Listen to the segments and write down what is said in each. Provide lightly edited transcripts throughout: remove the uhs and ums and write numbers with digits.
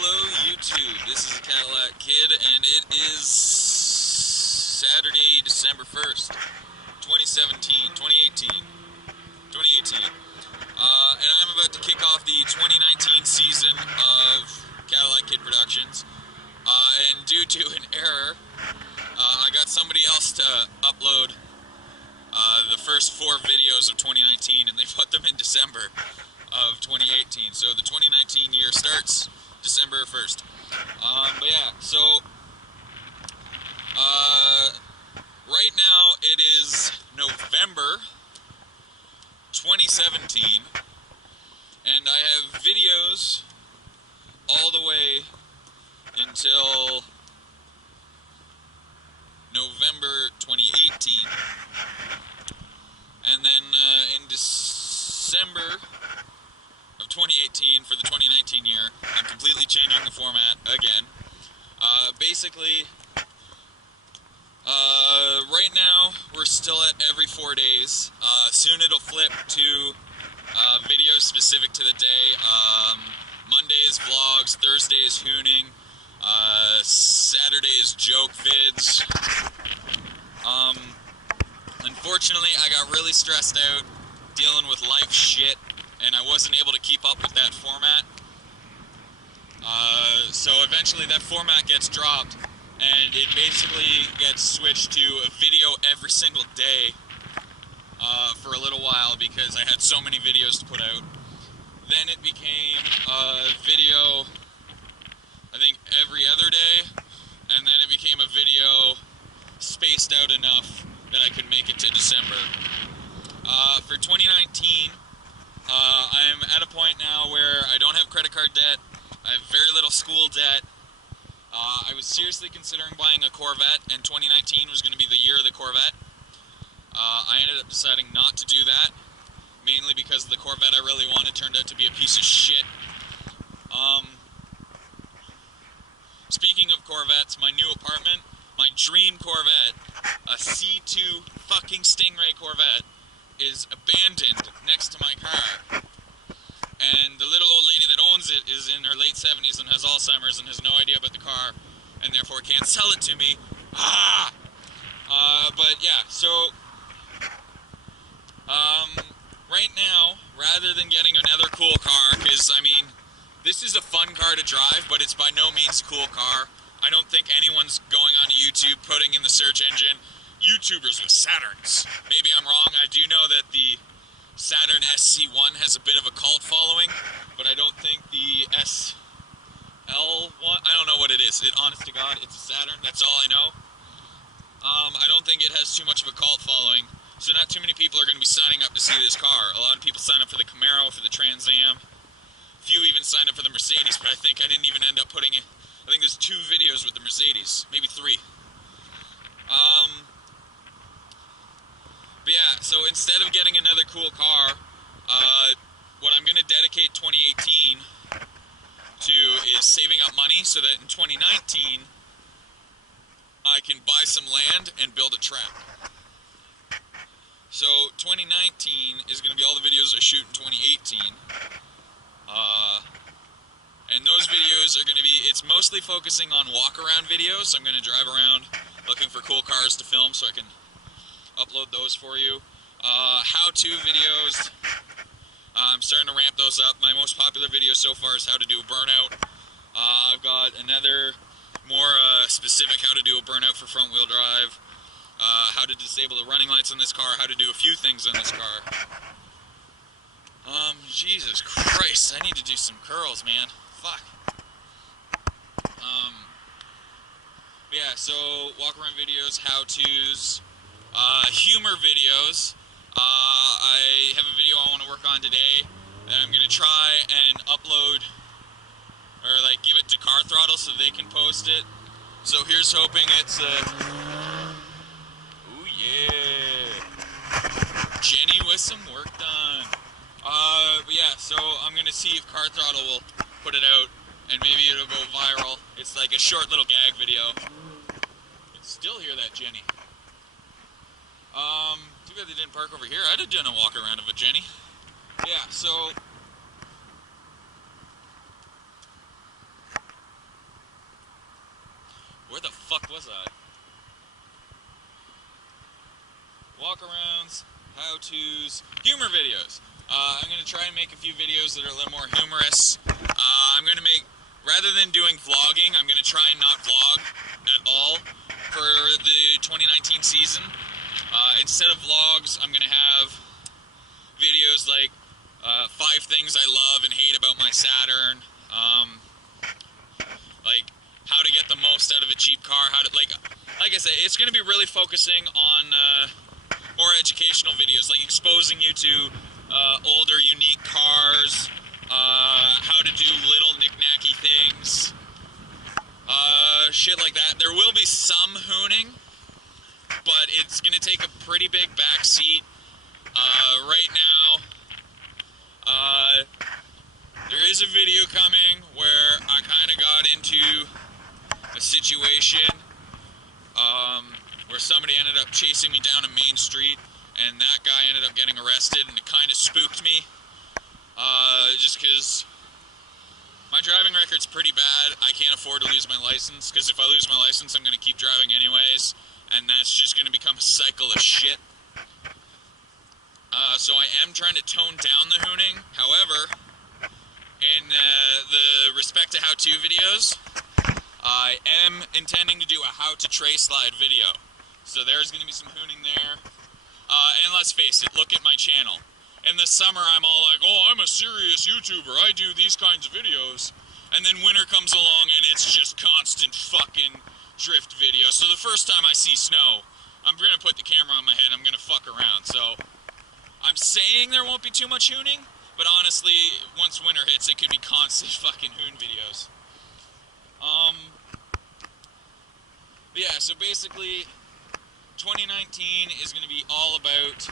Hello YouTube, this is a Cadillac Kid and it is Saturday, December 1st, 2018. And I'm about to kick off the 2019 season of Cadillac Kid Productions. And due to an error, I got somebody else to upload the first 4 videos of 2019 and they put them in December of 2018. So the 2019 year starts December 1st. But yeah, so right now it is November 2017 and I have videos all the way until November 2018, and then in December of 2018 for the 2019 year, I'm completely changing the format again. Basically, right now we're still at every 4 days. Soon it'll flip to videos specific to the day. Monday is vlogs, Thursday is hooning, Saturday is joke vids. Unfortunately, I got really stressed out dealing with life shit, and I wasn't able to keep up with that format. So eventually that format gets dropped, and it basically gets switched to a video every single day for a little while because I had so many videos to put out. Then it became a video, I think, every other day, and then it became a video spaced out enough that I could make it to December. For 2019, I'm at a point now where I don't have credit card debt, I have very little school debt. I was seriously considering buying a Corvette, and 2019 was going to be the year of the Corvette. I ended up deciding not to do that, mainly because the Corvette I really wanted turned out to be a piece of shit. Speaking of Corvettes, my new apartment, my dream Corvette, a C2 fucking Stingray Corvette, is abandoned next to my car. And the little old lady that owns it is in her late 70s and has Alzheimer's and has no idea about the car, and therefore can't sell it to me. But yeah, so right now, rather than getting another cool car, because I mean, this is a fun car to drive, but it's by no means a cool car. I don't think anyone's going on YouTube putting in the search engine YouTubers with Saturns. Maybe I'm wrong. I do know that the Saturn SC1 has a bit of a cult following, but I don't think the SL1, I don't know what it is. Honest to God, it's a Saturn. That's all I know. I don't think it has too much of a cult following, so not too many people are going to be signing up to see this car. A lot of people sign up for the Camaro, for the Trans Am. Few even signed up for the Mercedes, but I think I didn't even end up putting it. I think there's 2 videos with the Mercedes, maybe 3. But yeah, so instead of getting another cool car, what I'm going to dedicate 2018 to is saving up money so that in 2019 I can buy some land and build a track. So 2019 is going to be all the videos I shoot in 2018. And those videos are going to be, it's mostly focusing on walk-around videos. I'm going to drive around looking for cool cars to film so I can upload those for you. How-to videos, I'm starting to ramp those up. My most popular video so far is how to do a burnout. I've got another more specific how to do a burnout for front-wheel drive, how to disable the running lights on this car, how to do a few things on this car. Jesus Christ, I need to do some curls, man. Fuck. Yeah, so walk-around videos, how-tos, humor videos. I have a video I want to work on today that I'm going to try and upload, or like give it to Car Throttle so they can post it. So here's hoping it's ooh yeah, Jenny with some work done. But yeah, so I'm going to see if Car Throttle will put it out, and maybe it'll go viral. It's like a short little gag video. You can still hear that Jenny. Too bad they didn't park over here. I'd have done a walk around of a Jenny. Yeah, so fuck was I? Walk-arounds, how-tos, humor videos. I'm going to try and make a few videos that are a little more humorous. I'm going to make, rather than doing vlogging, I'm going to try and not vlog at all for the 2019 season. Instead of vlogs, I'm going to have videos like 5 things I love and hate about my Saturn, like how to get the most out of a cheap car, how to, like I said, it's going to be really focusing on more educational videos, like exposing you to older, unique cars, how to do little knick-knacky things, shit like that. There will be some hooning, but it's going to take a pretty big backseat. Right now, there is a video coming where I kind of got into a situation where somebody ended up chasing me down a main street, and that guy ended up getting arrested, and it kind of spooked me, just because my driving record's pretty bad. I can't afford to lose my license, because if I lose my license, I'm going to keep driving anyways, and that's just going to become a cycle of shit. So I am trying to tone down the hooning. However, in the respect to how-to videos, I am intending to do a how-to-tray slide video. So there's going to be some hooning there. And let's face it, look at my channel. In the summer, I'm all like, oh, I'm a serious YouTuber. I do these kinds of videos. And then winter comes along, and it's just constant fucking drift videos. So the first time I see snow, I'm going to put the camera on my head, I'm going to fuck around. So I'm saying there won't be too much hooning, but honestly, once winter hits, it could be constant fucking hoon videos. But yeah, so basically, 2019 is going to be all about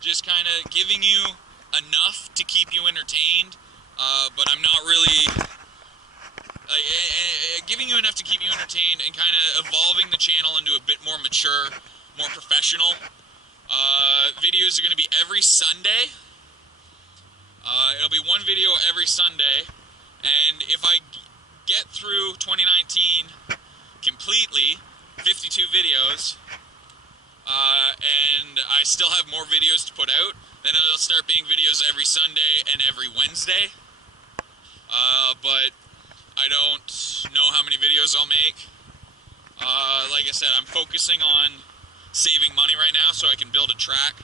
just kind of giving you enough to keep you entertained, but I'm not really giving you enough to keep you entertained and kind of evolving the channel into a bit more mature, more professional. Videos are going to be every Sunday. It'll be one video every Sunday, and if I get through 2019 completely, 52 videos, and I still have more videos to put out, then it'll start being videos every Sunday and every Wednesday. But I don't know how many videos I'll make. Like I said, I'm focusing on saving money right now so I can build a track.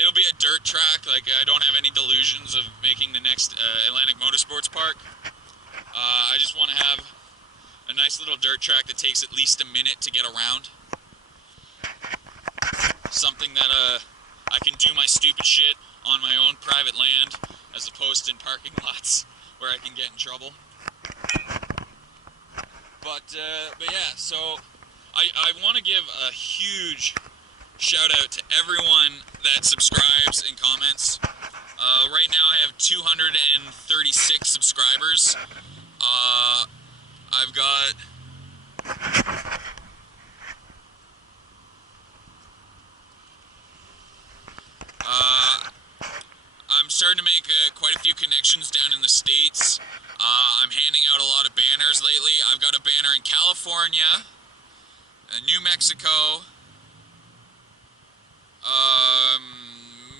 It'll be a dirt track. Like, I don't have any delusions of making the next Atlantic Motorsports Park. I just want to have a nice little dirt track that takes at least a minute to get around. Something that I can do my stupid shit on my own private land, as opposed to in parking lots where I can get in trouble. But yeah, so I want to give a huge shout out to everyone that subscribes and comments. Right now I have 236 subscribers. I've got I'm starting to make quite a few connections down in the States. I'm handing out a lot of banners lately. I've got a banner in California, New Mexico,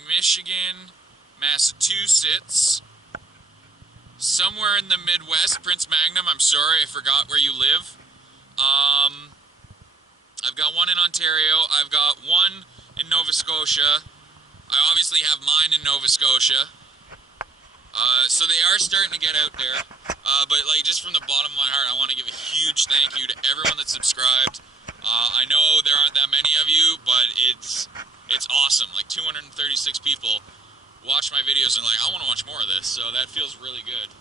Michigan, Massachusetts, somewhere in the Midwest, Prince Magnum. I'm sorry, I forgot where you live. I've got one in Ontario. I've got one in Nova Scotia. I obviously have mine in Nova Scotia. So they are starting to get out there. But like, just from the bottom of my heart, I want to give a huge thank you to everyone that subscribed. I know there aren't that many of you, but it's awesome. Like 236 people watch my videos and like, I want to watch more of this. So that feels really good.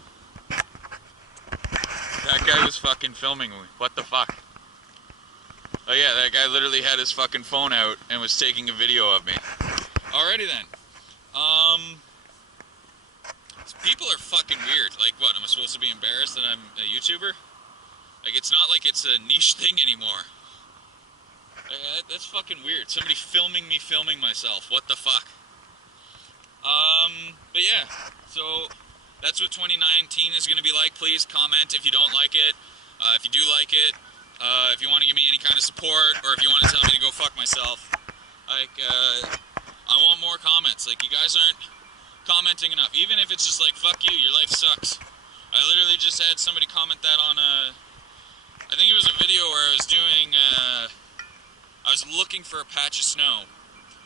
That guy was fucking filming me. What the fuck? Oh yeah, that guy literally had his fucking phone out and was taking a video of me. Alrighty then. People are fucking weird. Like, what, am I supposed to be embarrassed that I'm a YouTuber? Like, it's not like it's a niche thing anymore. That's fucking weird. Somebody filming me filming myself. What the fuck? But yeah, so That's what 2019 is going to be like. Please comment if you don't like it. If you do like it, if you want to give me any kind of support, or if you want to tell me to go fuck myself, like, I want more comments. Like, you guys aren't commenting enough. Even if it's just like, fuck you, your life sucks. I literally just had somebody comment that on I think it was a video where I was doing, I was looking for a patch of snow,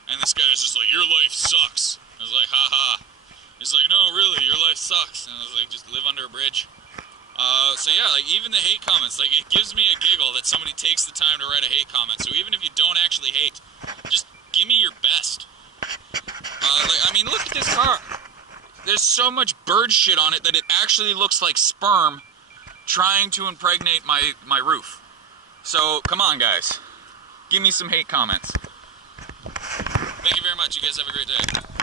and this guy was just like, your life sucks. I was like, haha. He's like, no, really, your life sucks. And I was like, just live under a bridge. So yeah, like, even the hate comments, like, it gives me a giggle that somebody takes the time to write a hate comment. So even if you don't actually hate, just give me your best. Like, I mean, look at this car. There's so much bird shit on it that it actually looks like sperm trying to impregnate my roof. So, come on, guys. Give me some hate comments. Thank you very much. You guys have a great day.